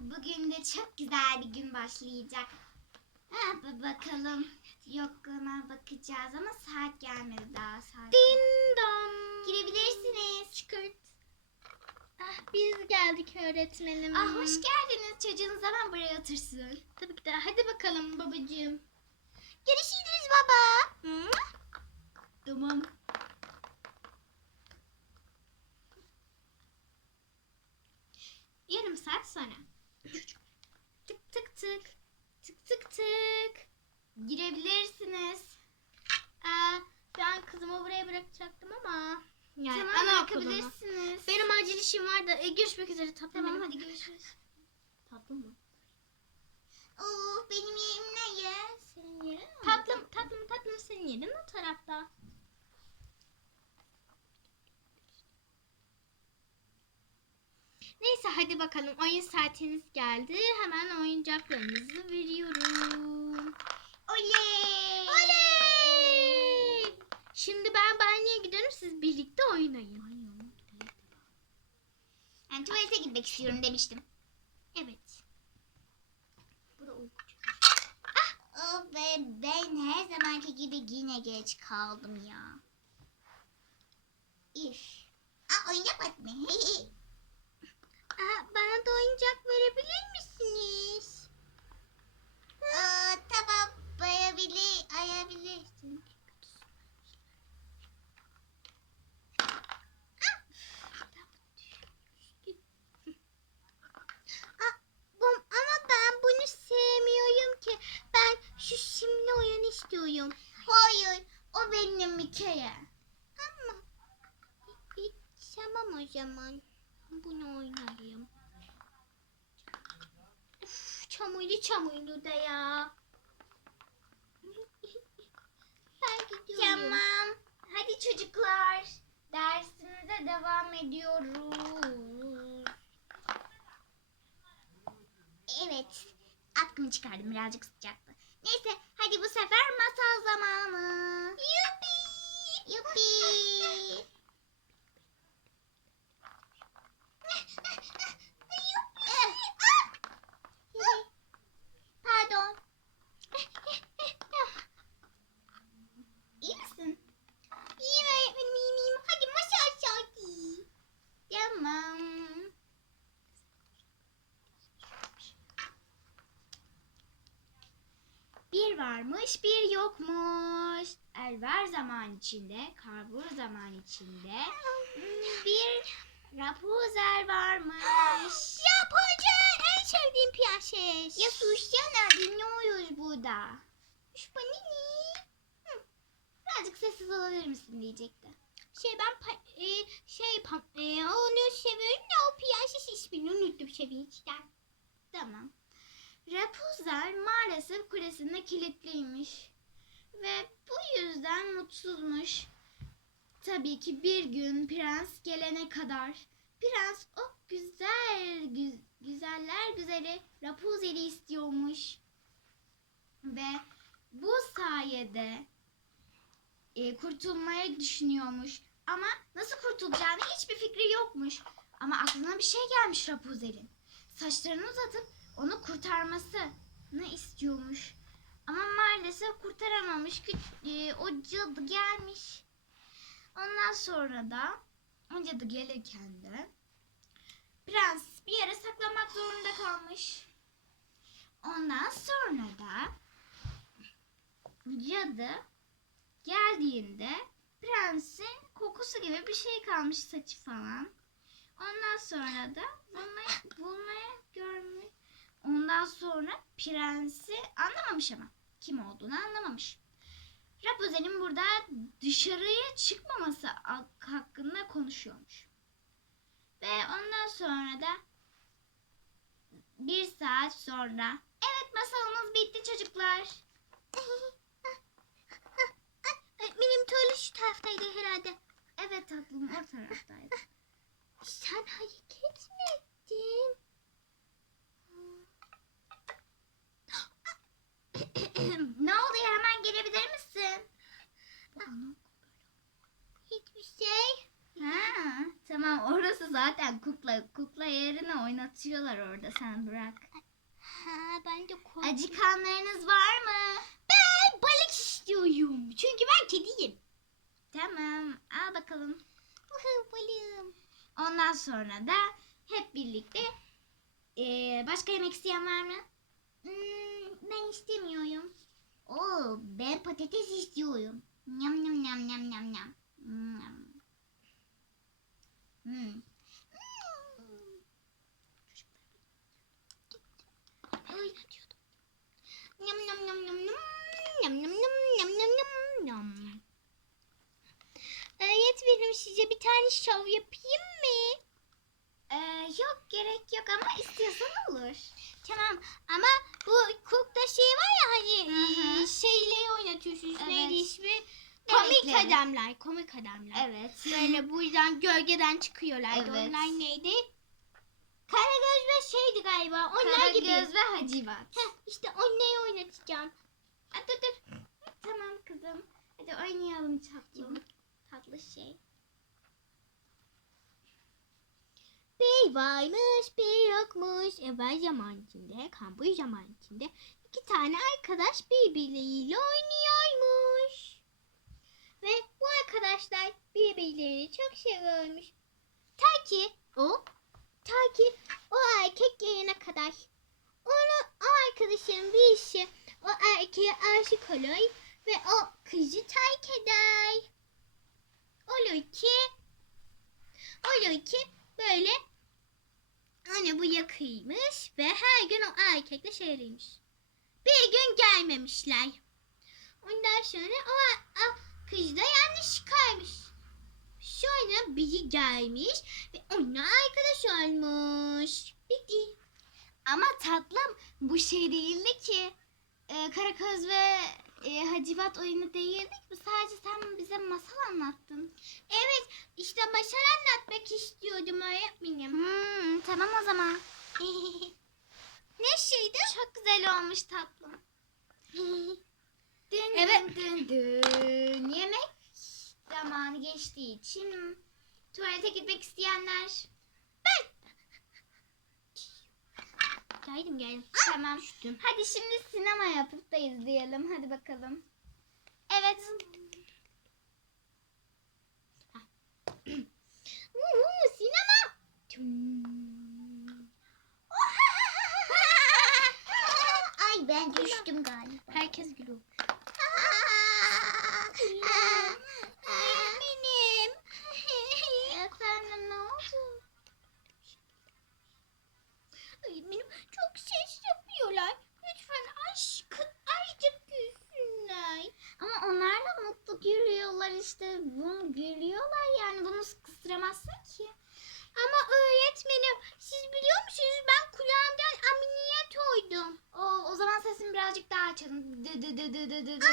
bugün de çok güzel bir gün başlayacak. Ha, ba- bakalım. Yokluğuna bakacağız ama saat gelmedi daha saat. Din don. Girebilirsiniz. Çıkart. Ah, biz geldik öğretmenim. Ah, hoş geldiniz. Çocuğunuz hemen buraya otursun. Tabii ki de. Hadi bakalım babacığım. Görüşürüz baba. Tamam. Yarım saat sonra. Tık tık tık. Tık tık tık. Girebilirsiniz. Aa, ben kızımı buraya bırakacaktım ama. Yani tamam anaokuluna. bırakabilirsiniz. Benim acil işim var da e, görüşmek üzere tatlım. Tamam benim. hadi görüşürüz. Tatlım mı? Oo, benim yerim ne ya? Senin yerin mi? Tatlım tatlım tatlım senin yerin o tarafta. Neyse hadi bakalım oyun saatiniz geldi. Hemen oyuncaklarınızı veriyorum. Oley. Oley! Şimdi ben banyoya gidiyorum siz birlikte oynayın. Ben tuvalete gitmek istiyorum demiştim. Evet. Bu da uykucu. Oh be ben her zamanki gibi yine geç kaldım ya. Üf. Aa oyuncak? Aa, bana da oyuncak verebilir misiniz? Aa, tamam bayabilir, ayabilirsin. Bom, ama ben bunu sevmiyorum ki. Ben şu simli oyun istiyorum. Hayır o benim bir kere. Ama hiç sevmem o zaman. Bunu oynayayım. Uf, çamurlu çamurlu da ya. Ben gidiyorum. Tamam. Hadi çocuklar. Dersimize devam ediyoruz. Evet. Aklımı çıkardım birazcık sıcaktı. Neyse hadi bu sefer masal zamanı. Yuppi. Yuppi. Pardon. İyi misin? İyiyim öğretmenim iyiyim iyiyim. Hadi masal saati. Tamam. Bir varmış bir yokmuş. Elver zaman içinde, karbur zaman içinde bir Rapunzel varmış. Rapunzel en sevdiğim prenses. Ya susana dinliyoruz burada. Ne? Birazcık sessiz olabilir misin diyecekti. Şey ben pa- e, şey pa- e, onu seviyorum da o prenses ismini unuttum sevinçten. Rapunzel maalesef kulesinde kilitliymiş. Ve bu yüzden mutsuzmuş. Tabii ki bir gün prens gelene kadar. Prens o güzel, gü- güzeller güzeli Rapunzel'i istiyormuş. Ve bu sayede e, kurtulmayı düşünüyormuş. Ama nasıl kurtulacağını hiçbir fikri yokmuş. Ama aklına bir şey gelmiş Rapunzel'in. Saçlarını uzatıp onu kurtarmasını istiyormuş. Ama maalesef kurtaramamış. E, o cadı gelmiş. Ondan sonra da o cadı gelirken de prens bir yere saklanmak zorunda kalmış. Ondan sonra da cadı geldiğinde prensin kokusu gibi bir şey kalmış saçı falan. Ondan sonra da. Ondan sonra prensi anlamamış ama kim olduğunu anlamamış. Rapunzel'in burada dışarıya çıkmaması hak- hakkında konuşuyormuş. Ve ondan sonra da bir saat sonra evet masalımız bitti çocuklar. Benim tuvalet şu taraftaydı herhalde. Evet tatlım o taraftaydı. Sen hareket mi ettin? ne oluyor hemen gelebilir misin? Hiçbir şey. Ha, tamam orası zaten kukla. Kukla yerine oynatıyorlar orada sen bırak. Ha ben de korktum. Acıkanlarınız var mı? Ben balık istiyorum. Çünkü ben kediyim. Tamam al bakalım. Balığım. Ondan sonra da hep birlikte eee, başka yemek isteyen var mı? Hmm, ben istemiyorum. Oo, ben patates istiyorum. Nyam nyam nyam nyam nyam. Nyam. Hmm. Ay. Nyam nyam nyam nyam nyam. Nyam nyam nyam nyam nyam nyam nyam. Öğretmenim size bir tane şov yapayım mı? Ee, yok gerek yok ama istiyorsan olur. Tamam ama bu kukla şey var ya hani Hı hı. şeyleri oynatıyorsunuz. Evet. Neydi ismi? Komik Bebekleri. adamlar. Komik adamlar. Evet. Böyle buradan gölgeden çıkıyorlardı. Evet. Onlar neydi? Karagöz ve şeydi galiba. Onlar gibi. Karagöz ve Hacivat. Heh, işte onları oynatacağım. Aa, dur dur. Tamam kızım. Hadi oynayalım tatlım. Tatlı şey. Bir varmış bir yokmuş. Evvel zaman içinde, kambur zaman içinde iki tane arkadaş birbirleriyle oynuyormuş. Ve bu arkadaşlar birbirlerini çok seviyormuş. Ta ki o, ta ki o erkek gelene kadar. Onu, o arkadaşın birisi o erkeğe aşık olur ve o kızı terk eder. Olur ki olur ki böyle hani bu yakıymış ve her gün o erkekle şeyliymiş. Bir gün gelmemişler. Ondan sonra o, o kız da yanlış çıkarmış. Sonra biri gelmiş ve onunla arkadaş olmuş. Bitti. Ama tatlım bu şey değildi ki. Ee, Karaköz ve e, Hacivat oyunu değildi ki. Bu sadece sen bize masal anlattın. Evet işte masal anlatmak istiyordum öğretmenim. Hmm, tamam o zaman. ne şeydi? Çok güzel olmuş tatlım. Dün Evet. dün dün. Yemek zamanı geçtiği için tuvalete gitmek isteyenler. Geldim geldim. Tamam. Hadi şimdi sinema yapıp da izleyelim. Hadi bakalım. Evet. Uhu, sinema. Ay ben düştüm galiba. Herkes gülüyor. Benim. Efendim ne oldu? Benim çok ses yapıyorlar. Lütfen aşkın azıcık gülsünler. Ama onlar da mutlu gülüyorlar işte. Bunu gülüyorlar yani. Bunu kıstıramazsın ki. Ama öğretmenim siz biliyor musunuz ben kulağımdan ameliyat oldum. O, o zaman sesini birazcık daha açalım. Dı dı dı dı